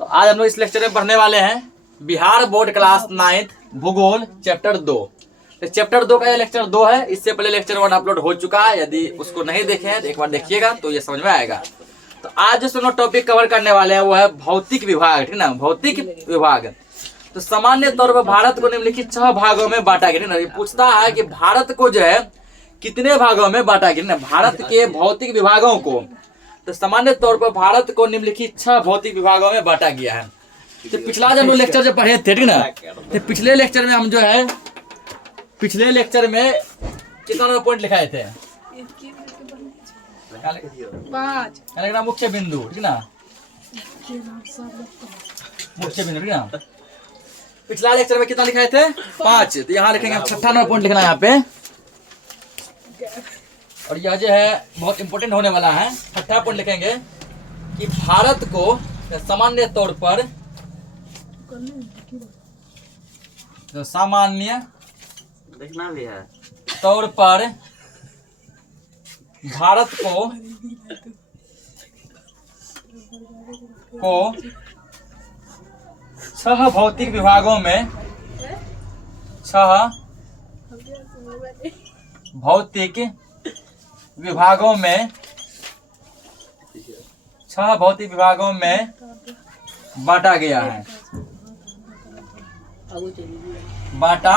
तो आज हम लोग इस लेक्चर में पढ़ने वाले हैं बिहार बोर्ड क्लास 9 भूगोल चैप्टर 2। तो चैप्टर 2 का ये लेक्चर 2 है। इससे पहले लेक्चर 1 अपलोड हो चुका है। यदि उसको नहीं देखे हैं तो एक बार देखिएगा तो ये समझ में आएगा। तो आज जो हम टॉपिक कवर करने वाले हैं वो है भौतिक विभाग, ठीक ना, भौतिक विभाग। तो सामान्य तौर पर भारत को निम्नलिखित 6 भागों में बांटा गया, ना। ये पूछता है कि भारत को जो है कितने भागों में बांटा गया, ना, भारत के भौतिक विभागों को। तो सामान्य तौर पर भारत को निम्नलिखित 6 भौतिक विभागों में बांटा गया है। तो पिछला जब लोग लेक्चर जो पढ़े थे, ठीक ना, तो पिछले लेक्चर में हम जो है पिछले लेक्चर में कितना पॉइंट लिखाए थे? 5 मुख्य बिंदु, ठीक ना, मुख्य बिंदु, ठीक ना। पिछला लेक्चर में कितना लिखाए थे? 5। तो यहाँ लिखेंगे 6ठा नंबर पॉइंट लिखना है यहाँ पे। और यह जो है बहुत इंपॉर्टेंट होने वाला है। 6ठा पॉइंट लिखेंगे कि भारत को सामान्य तौर पर देखना भी है तौर पर भारत को 6 भौतिक विभागों में 6 भौतिक विभागों में 6 भौतिक विभागों में बांटा गया है, बांटा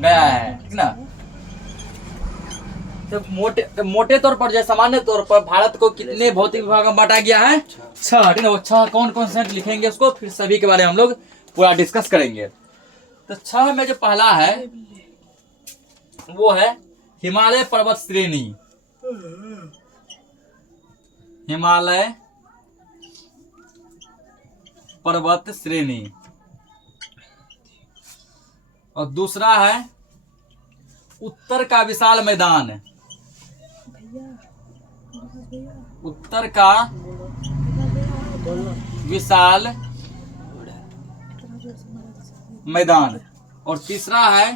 गया है, ठीक ना। तो मोटे तौर पर जो सामान्य तौर पर भारत को कितने भौतिक विभागों में बांटा गया है? 6, ठीक ना। वो 6 कौन कौन से लिखेंगे उसको, फिर सभी के बारे में हम लोग पूरा डिस्कस करेंगे। तो 6 में जो पहला है वो है हिमालय पर्वत श्रेणी, हिमालय पर्वत श्रेणी। और दूसरा है उत्तर का विशाल मैदान, उत्तर का विशाल मैदान। और तीसरा है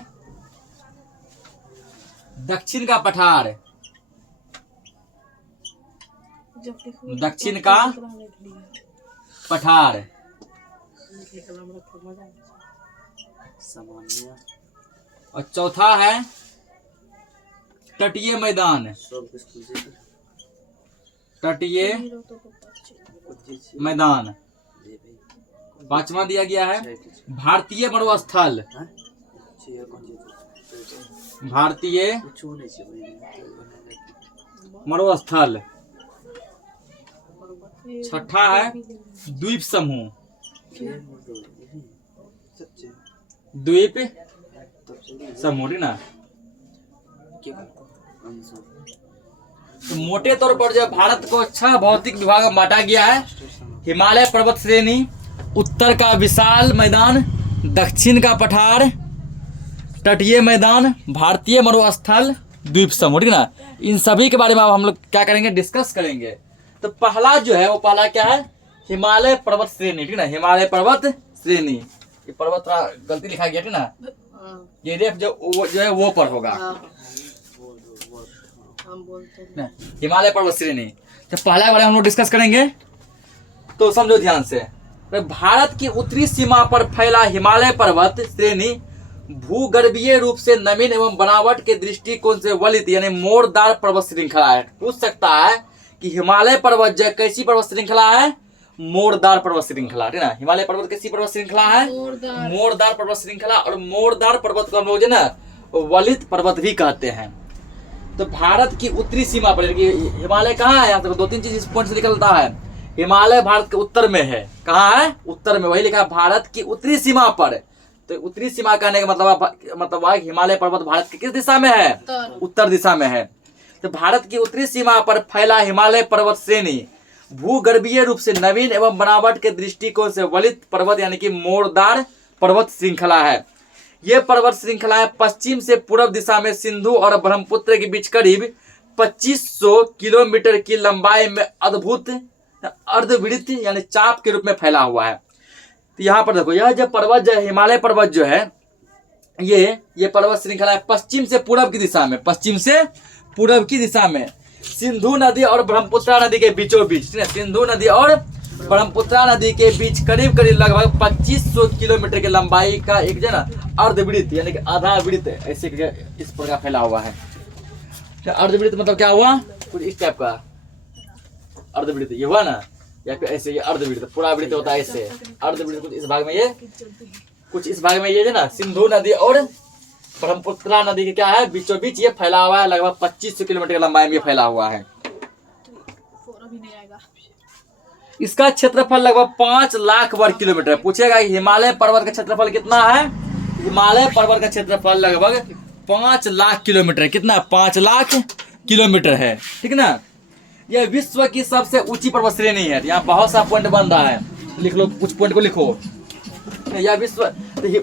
दक्षिण का पठार, दक्षिण का पठार। और चौथा है तटीय मैदान, तटीय मैदान। 5वां दिया गया है भारतीय मरुस्थल, भारतीय मरुस्थल। 6ठा है द्वीप समूह, द्वीप समूह, ठीक ना। तो मोटे तौर पर जो भारत को 6 भौतिक विभागों में बांटा गया है। हिमालय पर्वत श्रेणी, उत्तर का विशाल मैदान, दक्षिण का पठार, तटीय मैदान, भारतीय मरुस्थल, द्वीप समूह, ठीक ना। इन सभी के बारे में अब हम लोग क्या करेंगे, डिस्कस करेंगे। तो पहला जो है वो पहला क्या है? हिमालय पर्वत श्रेणी, ठीक ना, हिमालय पर्वत श्रेणी। ये पर्वत थोड़ा गलती लिखा गया, ठीक ना। ये रेफ जो है वो पर होगा, हिमालय पर्वत श्रेणी। तो पहला बारे में हम लोग डिस्कस करेंगे। तो समझो ध्यान से, तो भारत की उत्तरी सीमा पर फैला हिमालय पर्वत श्रेणी भूगर्भीय रूप से नवीन एवं बनावट के दृष्टिकोण से वलित यानी मोड़दार पर्वत श्रृंखला है। पूछ सकता है कि हिमालय पर्वत जो कैसी पर्वत श्रृंखला है? मोड़दार पर्वत श्रृंखला, ठीक ना। हिमालय पर्वत कैसी पर्वत श्रृंखला है? मोड़दार पर्वत श्रृंखला। और मोड़दार पर्वत को हम लोग जो ना वलित पर्वत भी कहते हैं। तो भारत की उत्तरी सीमा पर हिमालय कहाँ है? यहाँ तक 2-3 चीज इस पॉइंट से निकलता है। हिमालय भारत के उत्तर में है। कहाँ है? उत्तर में। वही लिखा है भारत की उत्तरी सीमा पर। तो उत्तरी सीमा कहने का मतलब हिमालय पर्वत भारत की किस दिशा में है? उत्तर दिशा में है। तो भारत की उत्तरी सीमा पर फैला हिमालय पर्वत श्रेणी भूगर्भीय रूप से नवीन एवं बनावट के दृष्टिकोण से वलित पर्वत यानी कि मोड़दार पर्वत श्रृंखला है। ये पर्वत श्रृंखलाएं पश्चिम से पूर्व दिशा में सिंधु और ब्रह्मपुत्र के बीच करीब 2500 किलोमीटर की लंबाई में अद्भुत अर्धवृत्त यानी चाप के रूप में फैला हुआ है। तो यहाँ पर देखो, यह जो पर्वत जो है हिमालय पर्वत जो है ये पर्वत श्रृंखला है पश्चिम से पूर्व की दिशा में, पश्चिम से पूर्व की दिशा में सिंधु नदी और ब्रह्मपुत्र नदी के बीचों बीच, सिंधु नदी और ब्रह्मपुत्र नदी के बीच करीब करीब लगभग 2500 किलोमीटर की लंबाई का एक जो है ना अर्धवृत्त यानी कि आधा वृत्त ऐसे इस प्रकार फैला हुआ है। अर्धवृत्त मतलब क्या हुआ, कुछ इस टाइप का अर्धवृत्त ये हुआ ना, या फिर ऐसे ये अर्धवृत्त, पूरा वृत्त होता है ऐसे, अर्धवृत्त कुछ इस भाग में ये, कुछ इस भाग में ये ना सिंधु नदी और ब्रह्मपुत्र नदी के क्या है बीचों बीच ये फैला हुआ है, लगभग 2500 किलोमीटर की लंबाई में फैला हुआ है। इसका क्षेत्रफल लगभग 5 लाख वर्ग किलोमीटर। पूछेगा हिमालय पर्वत का क्षेत्रफल कितना है, हिमालय पर्वत का क्षेत्रफल लगभग 5 लाख किलोमीटर, कितना 5 लाख किलोमीटर है, ठीक ना। यह विश्व की सबसे ऊंची पर्वत श्रेणी है। यहाँ बहुत सा पॉइंट बन रहा है, लिख लो, कुछ पॉइंट को लिखो। यह विश्व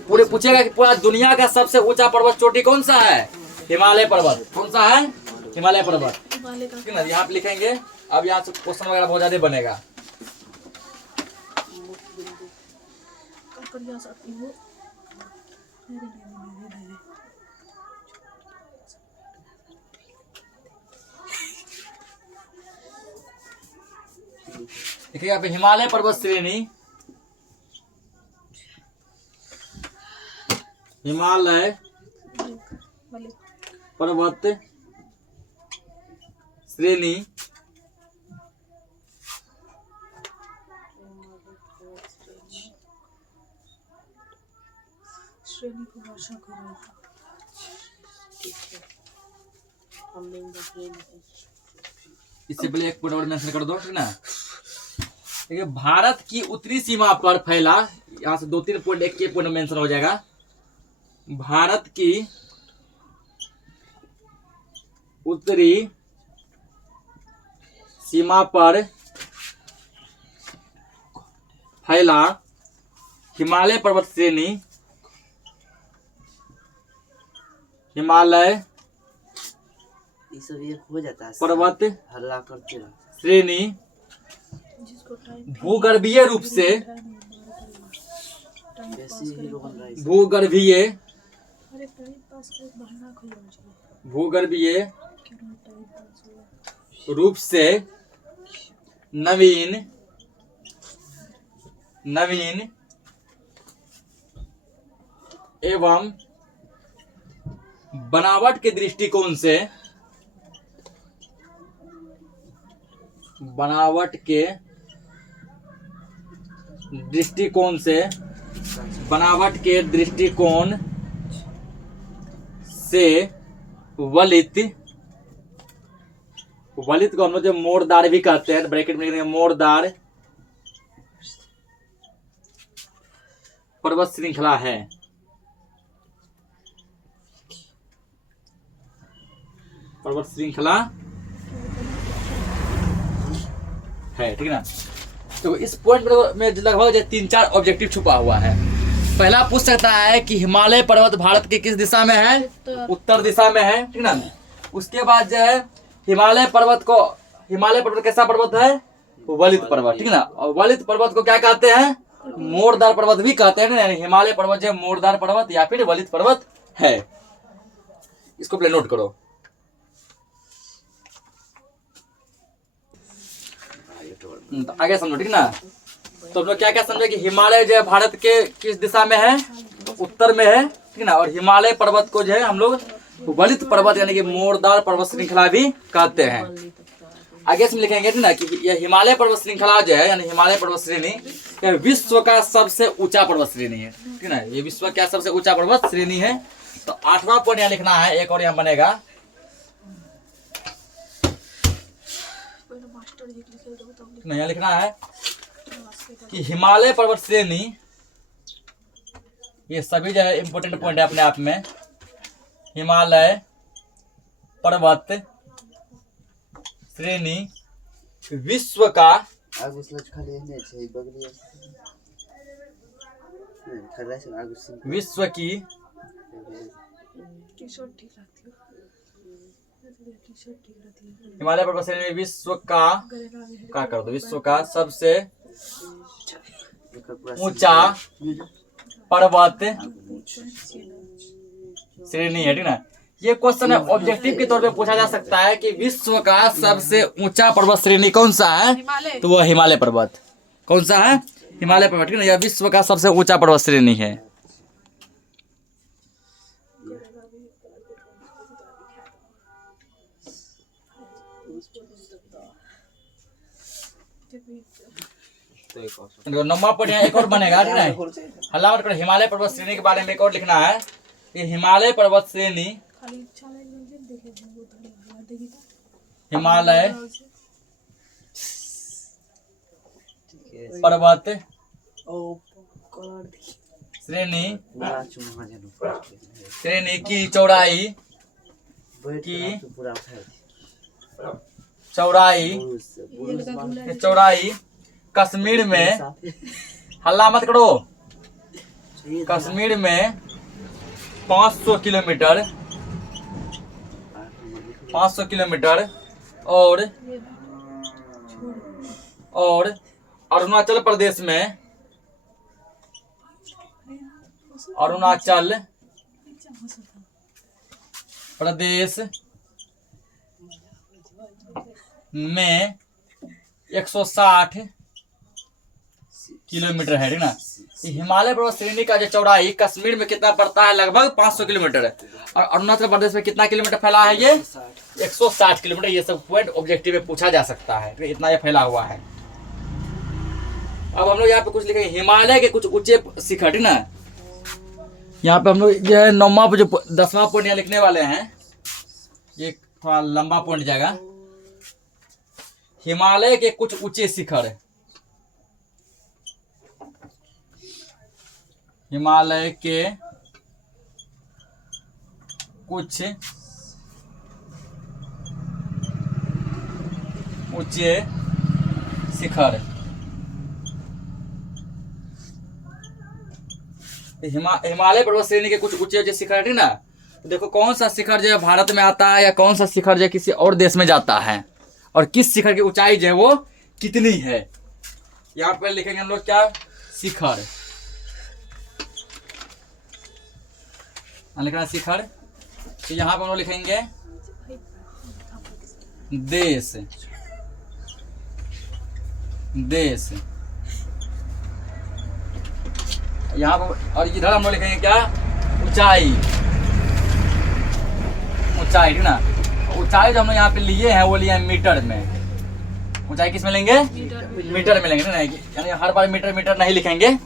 पूरे पूछेगा कि पूरा दुनिया का सबसे ऊंचा पर्वत चोटी कौन सा है, हिमालय पर्वत। कौन सा है, हिमालय पर्वत, ठीक ना। यहाँ पे लिखेंगे। अब यहाँ से क्वेश्चन वगैरह बहुत ज्यादा बनेगा। देखिए यहाँ पे हिमालय पर्वत श्रेणी, हिमालय पर्वत श्रेणी इससे पहले एक पॉइंट और मेंशन कर दो, ठीक ना। देखिए भारत की उत्तरी सीमा पर फैला, यहाँ से 2-3 पॉइंट एक के पॉइंट मेंशन हो जाएगा। भारत की उत्तरी सीमा पर फैला हिमालय पर्वत श्रेणी, हिमालय हो जाता है पर्वत हल्ला करते श्रेणी भूगर्भीय रूप से, भूगर्भीय रूप से नवीन एवं बनावट के दृष्टिकोण से, बनावट के दृष्टिकोण से, बनावट के दृष्टिकोण से वलित, वलित को हम लोग जो मोड़दार भी कहते हैं, ब्रैकेट में लिखेंगे मोड़दार पर्वत श्रृंखला है। पर्वत श्रृंखला है, ठीक ना। तो इस पॉइंट में लगभग 3-4 ऑब्जेक्टिव छुपा हुआ है। पहला पूछ सकता है कि हिमालय पर्वत भारत के किस दिशा में है, उत्तर दिशा में है, ठीक ना। उसके बाद जो है हिमालय पर्वत कैसा पर्वत है, वलित पर्वत, ठीक ना। और वलित पर्वत को क्या कहते हैं, मोड़दार पर्वत भी कहते हैं। हिमालय पर्वत जो मोड़दार पर्वत या फिर वलित पर्वत है। इसको पहले नोट करो। आगे समझो, ठीक ना। तो हम लोग क्या क्या समझे कि हिमालय जो है भारत के किस दिशा में है, तो उत्तर में है, ठीक ना। और हिमालय पर्वत को जो है हम लोग वलित पर्वत यानी कि मोड़दार पर्वत श्रृंखला भी कहते हैं। आगे से लिखेंगे, ठीक ना, कि यह हिमालय पर्वत श्रृंखला जो है यानी हिमालय पर्वत श्रेणी यह विश्व का सबसे ऊंचा पर्वत श्रेणी है, ठीक ना। ये विश्व का सबसे ऊंचा पर्वत श्रेणी है। तो 8वां पॉइंट यहाँ लिखना है, एक और यहाँ बनेगा। यहाँ लिखना है कि हिमालय पर्वत श्रेणी, ये सभी जो है इंपोर्टेंट पॉइंट है अपने आप में। हिमालय पर्वत श्रेणी विश्व का विश्व की हिमालय पर्वत श्रेणी विश्व का क्या कर दो, विश्व का सबसे ऊंचा पर्वत श्रेणी है, ठीक ना। ये क्वेश्चन है ऑब्जेक्टिव के तौर पे पूछा जा सकता है कि विश्व का सबसे ऊंचा पर्वत श्रेणी कौन सा है, तो वो हिमालय पर्वत। कौन सा है? हिमालय पर्वत, ठीक है ना। यह विश्व का सबसे ऊंचा पर्वत श्रेणी है। नंबर पॉइंट यहाँ एक और बनेगा, ठीक है। हल्ला मत करो। हिमालय पर्वत श्रेणी के बारे में एक और लिखना है कि हिमालय पर्वत श्रेणी, हिमालय पर्वत श्रेणी की चौड़ाई कश्मीर में, हल्ला मत करो, कश्मीर में 500 किलोमीटर, 500 किलोमीटर और अरुणाचल प्रदेश में, अरुणाचल प्रदेश में 160 किलोमीटर है, ठीक ना। हिमालय पर्वत श्रेणी का जो चौड़ाई कश्मीर में कितना पड़ता है? लगभग 500 किलोमीटर है। और अरुणाचल प्रदेश में कितना किलोमीटर फैला है? ये 160 किलोमीटर। ये सब पॉइंट ऑब्जेक्टिव में पूछा जा सकता है, तो इतना ये फैला हुआ है। अब हम लोग यहाँ पे कुछ लिखेंगे हिमालय के कुछ ऊंचे शिखर, ठीक ना। यहाँ पे हम लोग जो है 9वां जो 10वां पॉइंट यहाँ लिखने वाले हैं, ये थोड़ा लंबा पॉइंट जाएगा। हिमालय के कुछ ऊंचे शिखर, हिमालय के कुछ ऊंचे शिखर। हिमालय पर्वत श्रेणी के कुछ ऊंचे ऊंचे शिखर, ठीक ना। देखो कौन सा शिखर जो है भारत में आता है या कौन सा शिखर जो है किसी और देश में जाता है, और किस शिखर की ऊंचाई जो है वो कितनी है। यहाँ पर लिखेंगे हम लोग क्या? शिखर। लिखना शिखर। तो यहाँ पर हम लोग लिखेंगे देश, देश। यहाँ पर और इधर हम लोग लिखेंगे क्या? ऊंचाई, ऊंचाई, ठीक ना। ऊंचाई जो हम लोग यहाँ पे लिए हैं वो लिए हैं मीटर में। ऊंचाई किस में लेंगे? मीटर में लेंगे, ना। यानी हर बार मीटर मीटर नहीं लिखेंगे,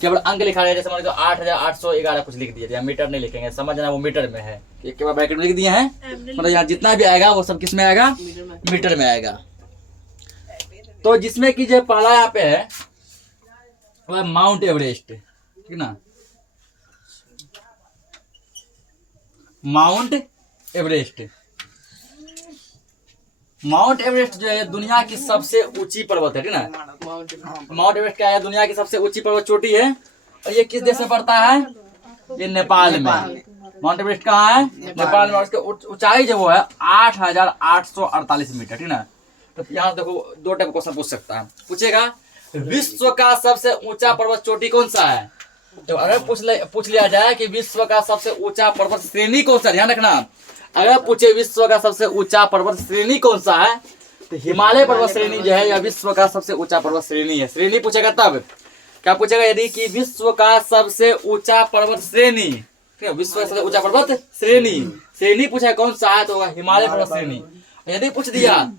केवल अंक लिखा है। जैसे मान लो 8811 कुछ लिख दिए, मीटर नहीं लिखेंगे, समझना वो मीटर में है। एक के बाद ब्रैकेट में लिख दिए हैं, मतलब यहाँ जितना भी आएगा वो सब किस में आएगा? मीटर में आएगा। तो जिसमें कि जो पहला यहाँ पे है वो है माउंट एवरेस्ट, ठीक ना। माउंट एवरेस्ट, माउंट एवरेस्ट जो है दुनिया की सबसे ऊंची पर्वत है, ठीक ना। माउंट एवरेस्ट क्या है? दुनिया की सबसे ऊंची पर्वत चोटी है। और ये किस देश में पड़ता है? ये नेपाल में। माउंट एवरेस्ट कहाँ है? नेपाल में। उसकी ऊंचाई जो वो है 8848 मीटर, ठीक ना। तो यहाँ देखो दो टाइप क्वेश्चन पूछ सकता है, पूछेगा विश्व का सबसे ऊंचा पर्वत चोटी कौन सा है। तो अगर पूछ लिया जाए कि विश्व का सबसे ऊंचा पर्वत श्रेणी कौन सा, ध्यान रखना। अगर पूछे विश्व का सबसे ऊंचा पर्वत श्रेणी कौन सा है, तो हिमालय पर्वत श्रेणी जो है या विश्व का सबसे ऊंचा पर्वत श्रेणी है। श्रेणी पूछेगा तब क्या पूछेगा? यदि कि विश्व का सबसे ऊंचा पर्वत श्रेणी, ठीक है, विश्व का सबसे ऊंचा पर्वत श्रेणी, श्रेणी पूछा कौन सा है तो हिमालय पर्वत श्रेणी। यदि पूछ दिया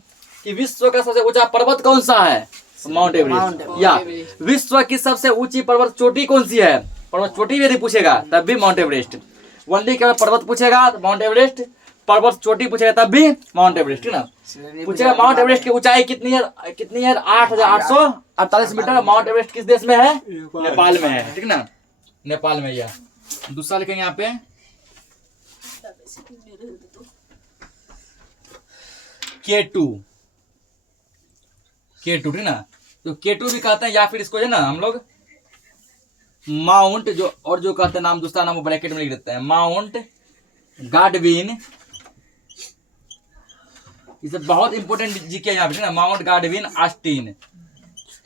कि विश्व का सबसे ऊंचा पर्वत कौन सा है, माउंट एवरेस्ट। या विश्व की सबसे ऊंची पर्वत चोटी कौन सी है, पर्वत चोटी भी यदि पूछेगा तब भी माउंट एवरेस्ट। वनली केवल पर्वत पूछेगा तो माउंट एवरेस्ट, पर्वत चोटी पूछेगा तब भी माउंट एवरेस्ट, ठीक ना। पूछेगा माउंट एवरेस्ट की ऊंचाई कितनी है, 8848 मीटर। माउंट एवरेस्ट किस देश में है? नेपाल में है, ठीक ना, नेपाल में। यह दूसरा लिखेंगे यहाँ पे K2, K2, ठीक ना। तो K2 भी कहते हैं, या फिर इसको है ना हम लोग माउंट जो और जो कहते हैं नाम, दूसरा नाम वो ब्रैकेट में लिख देते हैं, माउंट गाडविन। इसे बहुत इंपॉर्टेंट जीके यहाँ पे ना, माउंट गाडविन ऑस्टिन।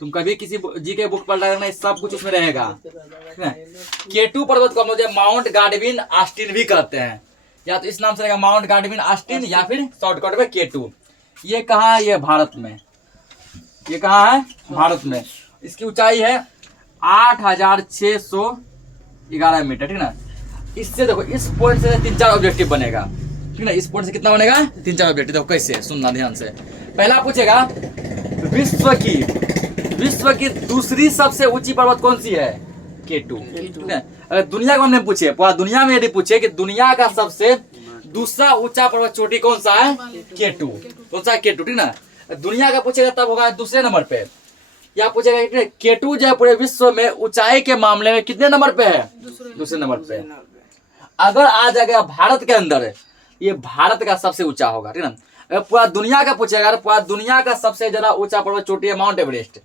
तुम कभी किसी जीके बुक पढ़ रहे हो सब कुछ उसमें रहेगा। K2 पर्वत को हम लोग माउंट गाडविन ऑस्टिन भी कहते हैं, या तो इस नाम से रहेगा माउंट गाडविन ऑस्टिन या फिर शॉर्टकट में K2। ये कहाँ है? ये भारत में। ये कहाँ है? भारत में। इसकी ऊंचाई है 8611 मीटर, ठीक ना। इससे देखो इस पॉइंट से 3-4 ऑब्जेक्टिव बनेगा, ठीक ना। इस पॉइंट से कितना बनेगा? 3-4 ऑब्जेक्टिव। देखो कैसे, सुनना ध्यान से। पहला पूछेगा विश्व की दूसरी सबसे ऊंची पर्वत कौन सी है? K2, ठीक है। अगर दुनिया को हमने पूछे, पूरा दुनिया में यदि पूछे कि दुनिया का सबसे दूसरा ऊंचा पर्वत चोटी कौन सा है? K2। कौन सा है? K2, ठीक ना। दुनिया का पूछेगा तब होगा दूसरे नंबर पे। या पूछेगा K2 जो है पूरे विश्व में ऊंचाई के मामले में कितने नंबर पे है? दूसरे नंबर पे। अगर आ जाएगा भारत के अंदर, ये भारत का सबसे ऊंचा होगा, ठीक ना। अगर पूरा दुनिया का पूछेगा, पूरा दुनिया का सबसे ज्यादा ऊंचा पर्वत चोटी है माउंट एवरेस्ट।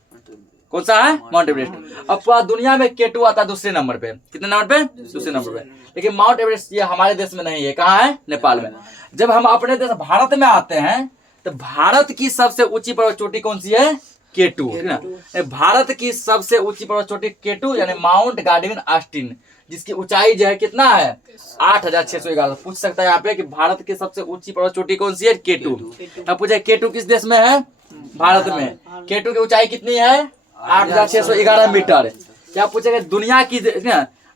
कौन सा है? Mount Everest. अब पूरा दुनिया में K2 आता है दूसरे नंबर पे। कितने नंबर पे? दूसरे नंबर पे। लेकिन माउंट एवरेस्ट ये हमारे देश में नहीं है। कहाँ है? नेपाल में। जब हम अपने देश भारत में आते हैं तो भारत की सबसे ऊंची पर्वत चोटी कौन सी है? K2, ठीक ना। भारत की सबसे ऊंची पर्वत चोटी K2 यानी माउंट गार्डियन ऑस्टिन, जिसकी ऊंचाई जो है कितना है? 8611। पूछ सकता है यहाँ पे कि भारत की सबसे ऊंची पर्वत चोटी कौन सी है? K2। अब पूछे K2 किस देश में है? भारत में। K2 की ऊंचाई कितनी है? 8611 मीटर। क्या पूछेगा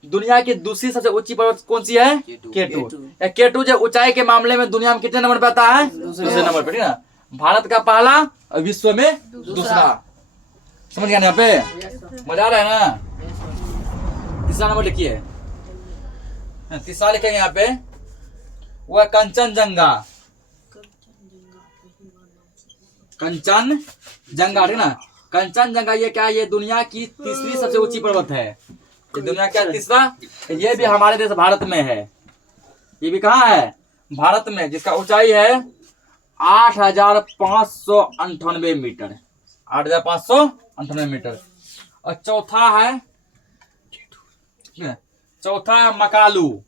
दुनिया की दूसरी सबसे ऊंची पर्वत कौन सी है? K2। K2 जो ऊंचाई के मामले में दुनिया में कितने नंबर पे आता है? दूसरे नंबर पे, ठीक ना। भारत का पहला और विश्व में दूसरा। समझ गया ना? यहाँ पे मजा आ रहा है ना। तीसरा नंबर लिखिए। तीसरा लिखेंगे यहाँ पे, वह कंचनजंगा। कंचनजंगा, ठीक ना। कंचनजंगा ये क्या है? ये दुनिया की तीसरी सबसे ऊंची पर्वत है। ये दुनिया का तीसरा, ये भी हमारे देश भारत में है। ये भी कहाँ है? भारत में, जिसका ऊंचाई है 8598 मीटर। 8598 मीटर। और चौथा है मकालू।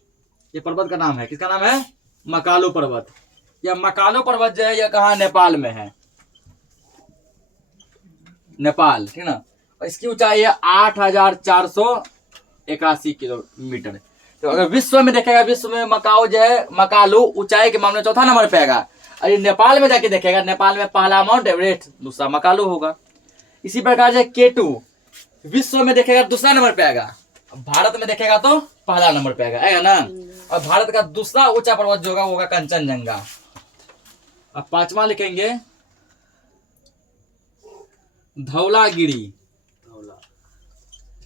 ये पर्वत का नाम है। किसका नाम है? मकालू पर्वत। यह मकालू पर्वत जो है यह कहाँ? नेपाल में है। नेपाल, ठीक ना। और इसकी ऊंचाई है 8481 किलोमीटर। तो अगर विश्व में देखेगा, विश्व में मकाऊ जो है मकालू ऊंचाई के मामले में चौथा नंबर पे आएगा। और नेपाल में जाके देखेगा, नेपाल में पहला माउंट एवरेस्ट, दूसरा मकालू होगा। इसी प्रकार से K2 विश्व में देखेगा दूसरा नंबर पे आएगा, भारत में देखेगा तो पहला नंबर पे आएगा ना। और भारत का दूसरा ऊंचा पर्वत जो होगा वो होगा कंचनजंगा। अब पांचवा लिखेंगे धौलागिरी।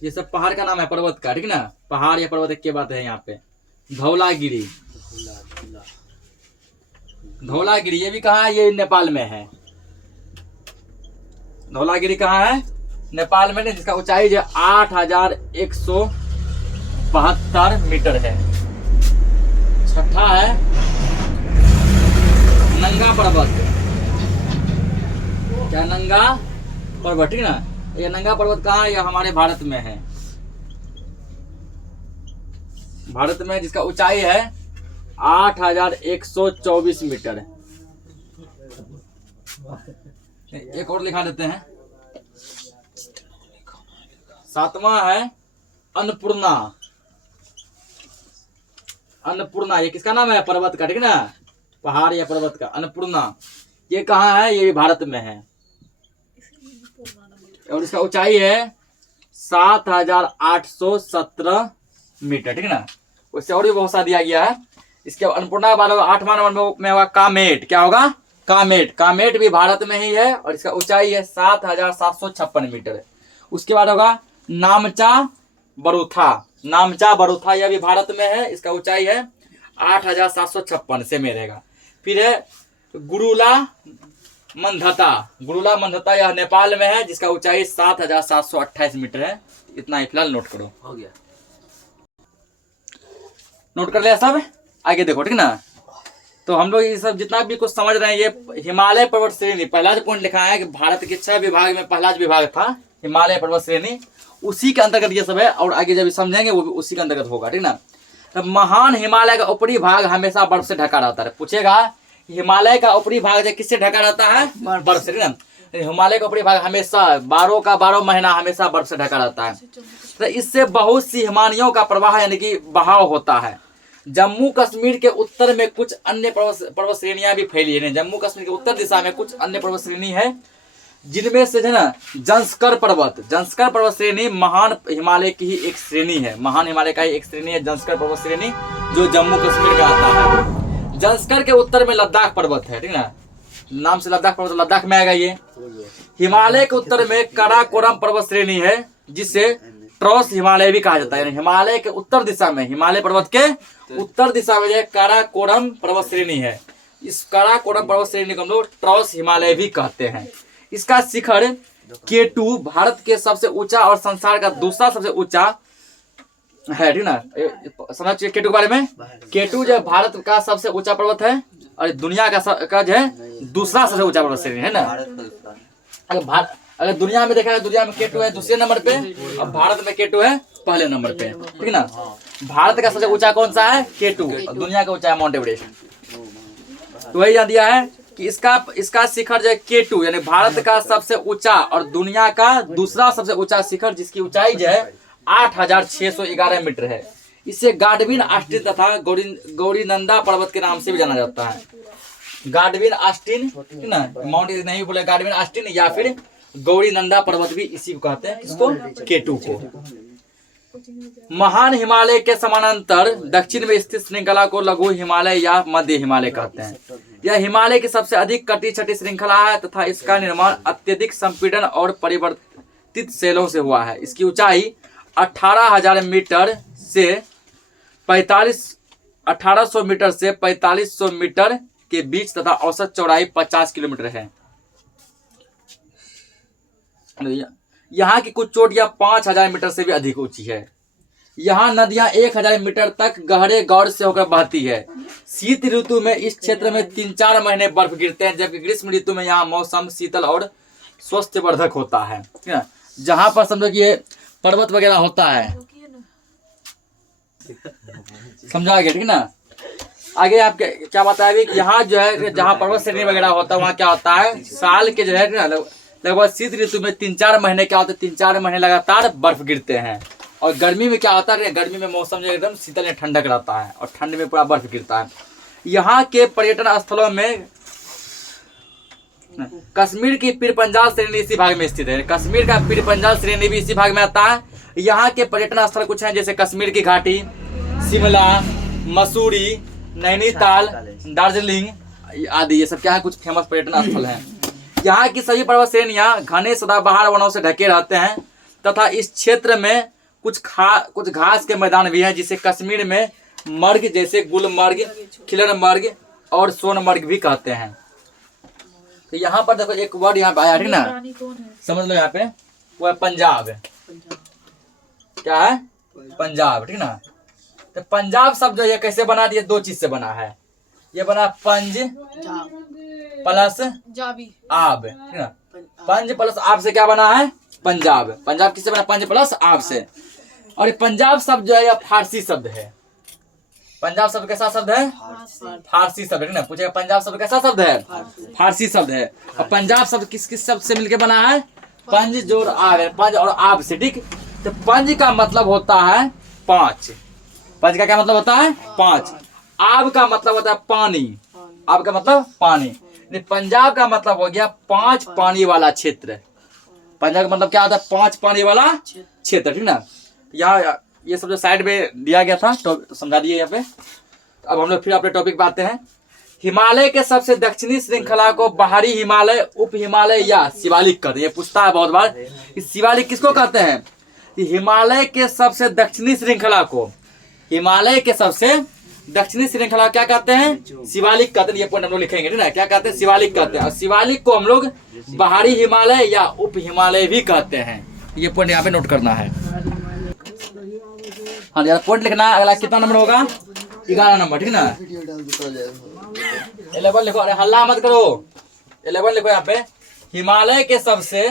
ये सब पहाड़ का नाम है पर्वत का, ठीक ना। पहाड़ या पर्वत एक के बात है यहाँ पे। धौलागिरी, धौलागिरी ये भी कहाँ है? ये नेपाल में है। धौलागिरी कहाँ है? नेपाल में, जिसका ऊंचाई जो 8172 मीटर है। छठा है नंगा पर्वत। क्या? नंगा पर्वत, ठीक ना। ये नंगा पर्वत कहाँ है? यह हमारे भारत में है। भारत में, जिसका ऊंचाई है 8124 मीटर। एक और लिखा देते हैं। सातवां है अन्नपूर्णा। अन्नपूर्णा ये किसका नाम है? पर्वत का, ठीक ना। पहाड़ या पर्वत का अन्नपूर्णा। ये कहाँ है? ये भी भारत में है। और इसका ऊंचाई है 7817 मीटर, ठीक ना। उससे और भी बहुत सा दिया गया है। इसके अन्नपूर्णा के बाद 8वां नंबर में होगा कामेट। क्या होगा? कामेट। कामेट भी भारत में ही है और इसका ऊंचाई है 7756 मीटर। उसके बाद होगा नामचा बरूथा। नामचा बरूथा यह भी भारत में है। इसका ऊंचाई है 8756 से में रहेगा। फिर है गुरुला मंधता। गुरुला मंधता यह नेपाल में है, जिसका ऊंचाई 7728 मीटर है। इतना ही फिलहाल नोट करो। हो गया, नोट कर लिया सब। आगे देखो, ठीक ना। तो हम लोग ये सब जितना भी कुछ समझ रहे हैं, ये हिमालय पर्वत श्रेणी, पहला जो पॉइंट लिखा है कि भारत के 6 विभाग में पहला जो विभाग था हिमालय पर्वत श्रेणी, उसी के अंतर्गत ये सब है। और आगे जब समझेंगे वो भी उसी के अंतर्गत होगा, ठीक ना। तो महान हिमालय का ऊपरी भाग हमेशा बर्फ से ढका रहता है। पूछेगा हिमालय का ऊपरी भाग किससे ढका रहता है? बर्फ से, ठीक ना। हिमालय का ऊपरी भाग हमेशा 12 महीना हमेशा बर्फ से ढका रहता है। तो इससे बहुत सी हिमानियों का प्रवाह यानी कि बहाव होता है। जम्मू कश्मीर के उत्तर में कुछ अन्य पर्वत श्रेणियां भी फैली है। जम्मू कश्मीर के उत्तर दिशा में कुछ अन्य पर्वत श्रेणी है जिनमें से जो है ना जंस्कर पर्वत श्रेणी महान हिमालय की ही एक श्रेणी है। महान हिमालय का ही एक श्रेणी है जंस्कर पर्वत श्रेणी, जो जम्मू कश्मीर में आता है। जंस्कर के उत्तर में लद्दाख पर्वत है, ठीक है ना, नाम से लद्दाख पर्वत, लद्दाख में आएगा ये। हिमालय के उत्तर में काराकोरम पर्वत श्रेणी है, जिसे ट्रॉस हिमालय भी कहा जाता है। हिमालय के उत्तर दिशा में, हिमालय पर्वत के उत्तर दिशा में काराकोरम पर्वत श्रेणी है। इस काराकोरम पर्वत श्रेणी को हम लोग ट्रॉस हिमालय भी कहते हैं। इसका शिखर K2 भारत के सबसे ऊंचा और संसार का दूसरा सबसे ऊंचा है, ठीक ना, समझ K2 के बारे में। K2 जो भारत का सबसे ऊंचा पर्वत है और दुनिया का जो है दूसरा सबसे ऊंचा पर्वत श्रेणी है ना। अगर दुनिया में देखा है, दुनिया में K2 है दूसरे नंबर पे और भारत में K2 है पहले नंबर पे, ठीक ना। भारत का सबसे ऊंचा कौन सा है? K2, और दुनिया का ऊंचा है माउंट एवरेस्ट। तो वही याद दिया है कि इसका शिखर जो है K2 यानी भारत का सबसे ऊंचा और दुनिया का दूसरा सबसे ऊंचा शिखर, जिसकी ऊंचाई जो है 8611 मीटर है। इसे गाडविन ऑस्टिन तथा गौरीनंदा पर्वत के नाम से भी जाना जाता है। गाडविन ऑस्टिन, ठीक ना, माउंट नहीं बोले, गाडविन ऑस्टिन या फिर गौरीनंदा पर्वत भी इसी को कहते हैं, इसको K2 को। महान हिमालय के समानांतर दक्षिण में स्थित श्रृंखला को लघु हिमालय या मध्य हिमालय कहते हैं। यह हिमालय की सबसे अधिक कटी छटी श्रृंखला है तथा इसका निर्माण अत्यधिक संपीड़न और परिवर्तित शैलों से हुआ है। इसकी ऊंचाई 1800 मीटर से 4500 मीटर के बीच तथा औसत चौड़ाई 50 किलोमीटर है। यहाँ की कुछ चोटियां 5000 मीटर से भी अधिक ऊंची है। यहाँ नदियां 1000 मीटर तक गहरे गौर से होकर बहती है। शीत ऋतु में इस क्षेत्र में 3-4 महीने बर्फ गिरते हैं, जबकि ग्रीष्म ऋतु में यहाँ मौसम शीतल और स्वास्थ्यवर्धक होता है। जहाँ पर समझो कि ये पर्वत वगैरह होता है, समझा गया, ठीक ना। आगे आप क्या बताएंगे कि यहाँ जो है जहाँ पर्वत श्रेणी वगैरह होता है वहाँ क्या होता है, साल के जो है लगभग शीत ऋतु में 3-4 महीने क्या होता है, 3-4 महीने लगातार बर्फ गिरते हैं। और गर्मी में क्या होता है, गर्मी में मौसम जो एकदम शीतल ठंडक रहता है और ठंड में पूरा बर्फ गिरता है। यहाँ के पर्यटन स्थलों में कश्मीर की पीर पंजाल श्रेणी इसी भाग में स्थित है। कश्मीर का पीर पंजाल श्रेणी भी इसी भाग में आता है। यहाँ के पर्यटन स्थल कुछ हैं, जैसे कश्मीर की घाटी, शिमला, मसूरी, नैनीताल, दार्जिलिंग आदि, ये सब क्या है कुछ फेमस पर्यटन स्थल हैं। यहाँ की सभी पर्वत श्रेणियां घने सदाबहार वनों से ढके रहते हैं तथा इस क्षेत्र में कुछ घास के मैदान भी हैं, जिसे कश्मीर में मर्ग जैसे गुलमर्ग, खिलनमर्ग और सोनमर्ग भी कहते हैं। तो यहाँ पर देखो एक वर्ड यहाँ पे आया, ठीक ना, समझ लो यहाँ पे, वो है पंजाब। क्या है? पंजाब, ठीक ना। तो पंजाब शब्द ये कैसे बना दिया? 2 चीज से बना है। ये बना पंज प्लस आब, ठीक ना। पंज प्लस आब से क्या बना है? पंजाब। पंजाब किससे बना? पंज प्लस आब से। और ये पंजाब शब्द जो है यह फारसी शब्द है। पंजाब शब्द कैसा शब्द है? फारसी शब्द, ठीक ना। पूछेगा पंजाब शब्द कैसा शब्द है? फारसी शब्द है। और पंजाब शब्द किस किस शब्द से मिलकर बना है? पंज जोड़ आब, पंज और आब से, ठीक। तो पंज का मतलब होता है 5। पंज का क्या मतलब होता है? 5। आब का मतलब होता है पानी। आब का मतलब पानी। पंजाब का मतलब हो गया 5 पानी वाला क्षेत्र। पंजाब का मतलब क्या होता है? 5 पानी वाला क्षेत्र, ठीक ना। यहाँ ये सब जो साइड में दिया गया था तो समझा दिए यहाँ पे। अब हम लोग फिर अपने टॉपिक पे आते हैं। हिमालय के सबसे दक्षिणी श्रृंखला को बाहरी हिमालय, उप हिमालय या शिवालिक कहते हैं। ये पूछता है बहुत बार, शिवालिक किसको कहते हैं? हिमालय के सबसे दक्षिणी श्रृंखला को, हिमालय के सबसे दक्षिणी श्रृंखला क्या कहते हैं? शिवालिक कहते हैं। ये पॉइंट हम लोग लिखेंगे, ठीक ना। क्या कहते हैं? शिवालिक कहते हैं। और शिवालिक को हम लोग बाहरी हिमालय या उप हिमालय भी कहते हैं। ये पॉइंट यहाँ पे नोट करना है। हाँ यार, पॉइंट लिखना है। अगला कितना नंबर होगा? 11 नंबर, ठीक ना। 11 लिखो। अरे हल्ला मत करो। 11 लिखो यहाँ पे। हिमालय के सबसे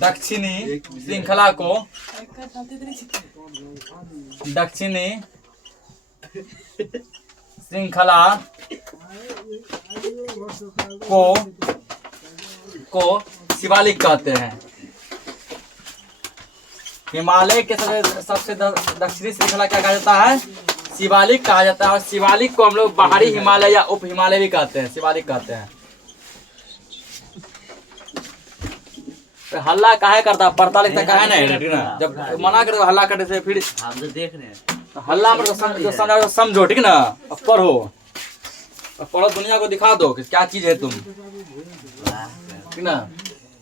दक्षिणी श्रृंखला को शिवालिक कहते हैं। हिमालय के सबसे दक्षिणी श्रृंखला क्या कहा जाता है? शिवालिक कहा जाता है। और शिवालिक को हम लोग बाहरी हिमालय या उप हिमालय भी कहते हैं, शिवालिक कहते हैं। तो हल्ला काहे करता, पढ़ता लिखता काहे नहीं ना? जब मना करे तो हल्ला करने से फिर हम तो देख रहे हैं। तो हल्ला में तो समझो, ठीक ना? अब पढ़ो, अब पढ़ो, दुनिया को दिखा दो कि क्या चीज है तुम, ठीक ना?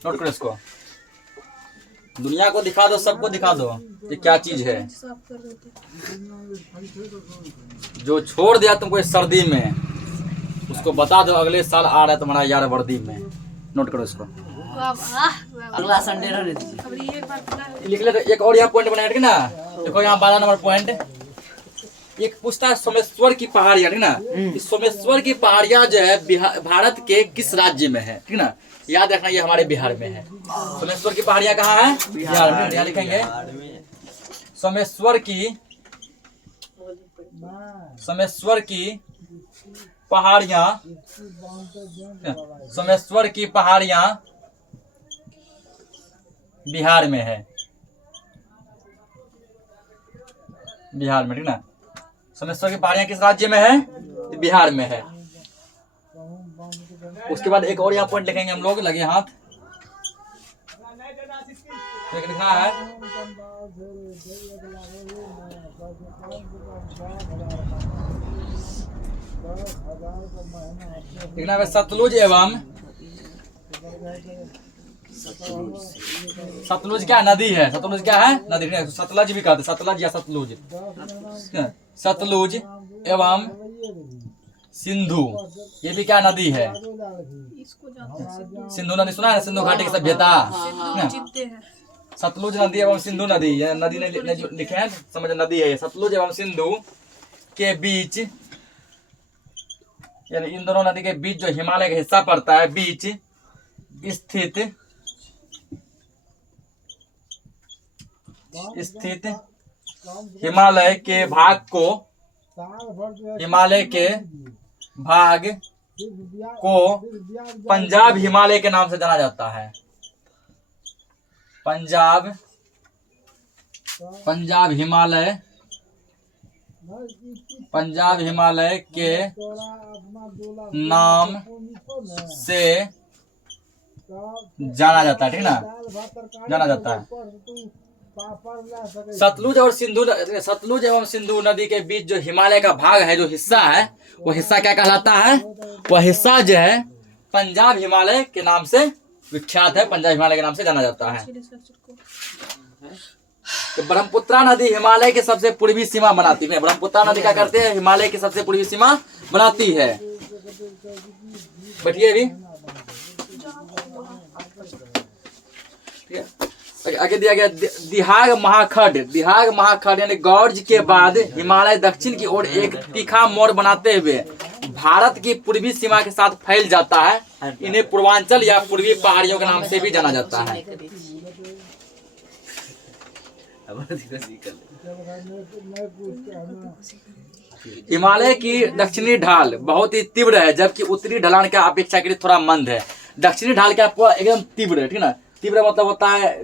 नोट करो इसको, दुनिया को दिखा दो, सबको दिखा दो कि क्या चीज है। जो छोड़ दिया तुमको इस सर्दी में, उसको बता दो अगले साल आ रहा है तुम्हारा यार वर्दी में। नोट करो इसको, अगला संडे रहने लिख ले। तो एक और यहाँ पॉइंट बनाया, ठीक ना? देखो यहाँ 12 नंबर पॉइंट, एक पूछता है सोमेश्वर की पहाड़ियाँ, ठीक ना? इस सोमेश्वर की पहाड़ियाँ जो है भारत के किस राज्य में है, ठीक ना? याद रखना, ये हमारे बिहार में है। सोमेश्वर की पहाड़ियाँ कहाँ है? बिहार में। यहाँ लिखेंगे सोमेश्वर की पहाड़ियाँ, सोमेश्वर की पहाड़ियाँ बिहार में है, बिहार में, ठीक ना? सोमेश्वर की पहाड़ियाँ किस राज्य में है? बिहार में है। उसके बाद एक और यहाँ पॉइंट लिखेंगे हम लोग, लगे हाथ, एक लिखना है लिखना है सतलुज एवं सतलुज क्या नदी है? सतलुज क्या है? नदी। सतलज भी कहते, सतलज या सतलुज। सतलुज एवं सिंधु, ये भी क्या नदी है? सिंधु नदी सुना है? सिंधु घाटी की सभ्यता। सतलुज नदी एवं सिंधु नदी, ये नदी ने लिखे हैं, समझ, नदी है। सतलुज एवं सिंधु के बीच, यानी इन दोनों नदी के बीच जो हिमालय का हिस्सा पड़ता है, बीच स्थित हिमालय के भाग को पंजाब हिमालय के नाम से जाना जाता है। पंजाब हिमालय के नाम से जाना जाता है, ठीक ना? जाना जाता है। सतलुज एवं सिंधु नदी के बीच जो हिमालय का भाग है, जो हिस्सा है, वो हिस्सा क्या कहलाता है? वह हिस्सा जो है पंजाब हिमालय के नाम से विख्यात है, पंजाब हिमालय के नाम से जाना जाता है। तो ब्रह्मपुत्रा नदी हिमालय की सबसे पूर्वी सीमा बनाती है। ब्रह्मपुत्रा नदी क्या करते हैं? हिमालय की सबसे पूर्वी सीमा बनाती है। बैठिए अभी, आगे दिया गया दिहाग महाखंड यानी गौर्ज के बाद हिमालय दक्षिण की ओर एक तीखा मोड़ बनाते हुए भारत की पूर्वी सीमा के साथ फैल जाता है। इन्हें पूर्वांचल या पूर्वी पहाड़ियों के नाम से भी जाना जाता है। हिमालय की दक्षिणी ढाल बहुत ही तीव्र है, जबकि उत्तरी ढलान के अपेक्षाकृत थोड़ा मंद है। दक्षिणी ढाल क्या एकदम तीव्र है, ठीक ना? तीव्र मतलब होता है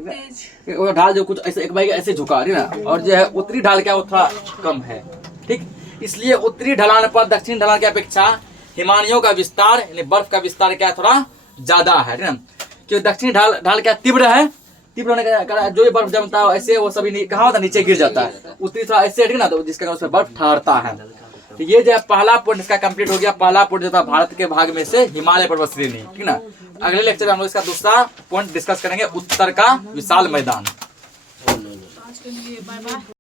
ढाल जो कुछ ऐसे एक बार ऐसे झुका, ठीक ना? और जो है उत्तरी ढाल क्या, वो थोड़ा कम है, ठीक? इसलिए उत्तरी ढलान पर दक्षिणी ढलान की अपेक्षा हिमालयों का विस्तार यानी बर्फ का विस्तार क्या थोड़ा ज्यादा है, ठीक ना? क्योंकि दक्षिणी ढाल क्या तीव्र है, तीव्र होने का जो भी बर्फ जमता है ऐसे वो सभी कहाँ होता है? नीचे गिर जाता है। उत्तरी थोड़ा ऐसे, ठीक ना? तो जिसके कारण उसमें बर्फ ठहरता है। तो ये जो पहला पॉइंट इसका कंप्लीट हो गया। पहला पॉइंट जो था भारत के भाग में से हिमालय पर्वत श्रेणी, ठीक ना? अगले लेक्चर में हम लोग इसका दूसरा पॉइंट डिस्कस करेंगे, उत्तर का विशाल मैदान।